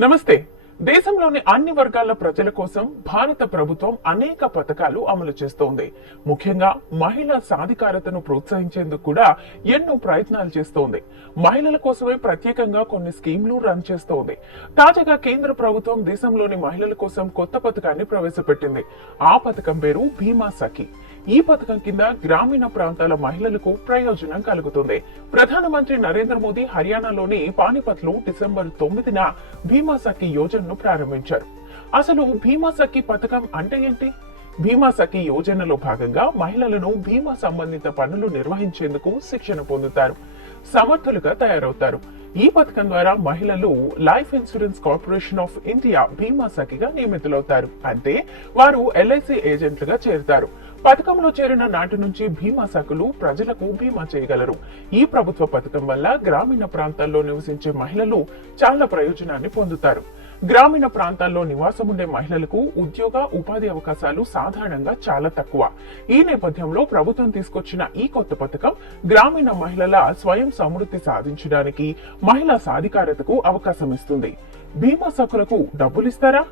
నమస్తే. దేశంలోని అన్ని వర్గాల ప్రజల కోసం భారత ప్రభుత్వం అనేక పథకాలు అమలు చేస్తోంది. ముఖ్యంగా మహిళా సాధికారతను ప్రోత్సహించేందుకు కూడా ఎన్నో ప్రయత్నాలు చేస్తోంది. మహిళల కోసమే ప్రత్యేకంగా కొన్ని స్కీమ్లు రన్ చేస్తోంది. తాజాగా కేంద్ర ప్రభుత్వం దేశంలోని మహిళల కోసం కొత్త పథకాన్ని ప్రవేశపెట్టింది. ఆ పథకం పేరు భీమా సఖి. ఈ పథకం కింద గ్రామీణ ప్రాంతాల మహిళలకు ప్రయోజనం కలుగుతుంది. ప్రధానమంత్రి నరేంద్ర మోదీ హర్యానాలోని పానిపత్లో డిసెంబర్ తొమ్మిదిన భీమా సఖి యోజనను ప్రారంభించారు. అసలు భీమా సఖి పథకం అంటే ఏంటి? భీమా సఖి యోజనలో భాగంగా మహిళలను బీమా సంబంధిత పనులు నిర్వహించేందుకు శిక్షణ పొందుతారు. సమర్థులుగా తయారవుతారు. ఈ పథకం ద్వారా మహిళలు life insurance corporation of India భీమా సఖిగా నియమితులవుతారు. అంటే వారు ఎల్ఐసి ఏజెంట్లుగా చేరుతారు. పథకంలో చేరిన నాటి నుంచి బీమా శాఖలు ప్రజలకు బీమా చేయగలరు. ఈ ప్రభుత్వ పథకం వల్ల గ్రామీణ ప్రాంతాల్లో నివసించే మహిళలు చాలా ప్రయోజనాన్ని పొందుతారు. గ్రామీణ ప్రాంతాల్లో నివాసం ఉండే మహిళలకు ఉద్యోగ ఉపాధి అవకాశాలు సాధారణంగా చాలా తక్కువ. ఈ నేపథ్యంలో ప్రభుత్వం తీసుకొచ్చిన ఈ కొత్త పథకం గ్రామీణ మహిళల స్వయం సమృద్ధి సాధించడానికి మహిళా సాధికారతకు అవకాశం ఇస్తుంది. బీమా సకులకు డబ్బులిస్తారా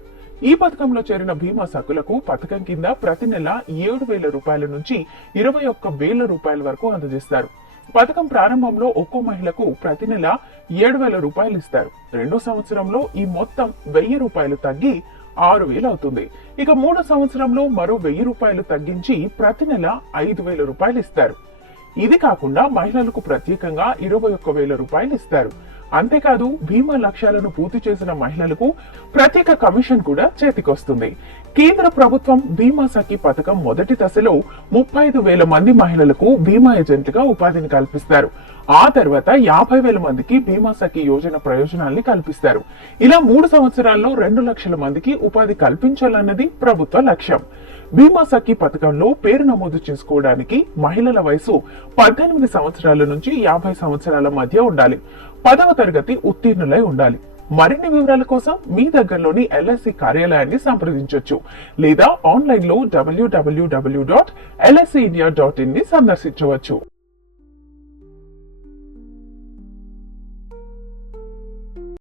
ఈ పథకంలో చేరిన బీమా సకులకు పథకం కింద ప్రతి నెల ఏడు వేల రూపాయల నుంచి ఇరవై ఒక్క వేల రూపాయల వరకు అందజేస్తారు. పథకం ప్రారంభంలో ఒక్కో మహిళకు ప్రతి నెల ఏడు వేల రూపాయలు ఇస్తారు. రెండో సంవత్సరంలో ఈ మొత్తం వెయ్యి రూపాయలు తగ్గి ఆరు వేలు అవుతుంది. ఇక మూడో సంవత్సరంలో మరో వెయ్యి రూపాయలు తగ్గించి ప్రతి నెల ఐదు వేల రూపాయలు ఇస్తారు. ఇది కాకుండా మహిళలకు ప్రత్యేకంగా ఇరవై ఒక్క వేల రూపాయలు ఇస్తారు. అంతేకాదు బీమా లక్ష్యాలను పూర్తి చేసిన మహిళలకు ప్రత్యేక కమిషన్ కూడా చేతికొస్తుంది. కేంద్ర ప్రభుత్వం బీమా సఖి పథకం మొదటి దశలో ముప్పై ఐదు వేల మంది మహిళలకు బీమా ఏజెంట్గా ఉపాధిని కల్పిస్తారు. ఆ తర్వాత యాభై వేల మందికి బీమా సఖి యోజన ప్రయోజనాల్ని కల్పిస్తారు. ఇలా మూడు సంవత్సరాల్లో రెండు లక్షల మందికి ఉపాధి కల్పించాలన్నది ప్రభుత్వ లక్ష్యం. బీమా సఖి పథకంలో పేరు నమోదు చేసుకోవడానికి మహిళల వయసు పద్దెనిమిది సంవత్సరాల నుంచి యాభై సంవత్సరాల మధ్య ఉండాలి. పదవ తరగతి ఉత్తీర్ణులై ఉండాలి. మరిన్ని వివరాల కోసం మీ దగ్గరలోని ఎల్ఐసి కార్యాలయాన్ని సంప్రదించవచ్చు లేదా ఆన్లైన్లో W W W dot LIC India dot ఇన్ని సందర్శించవచ్చు.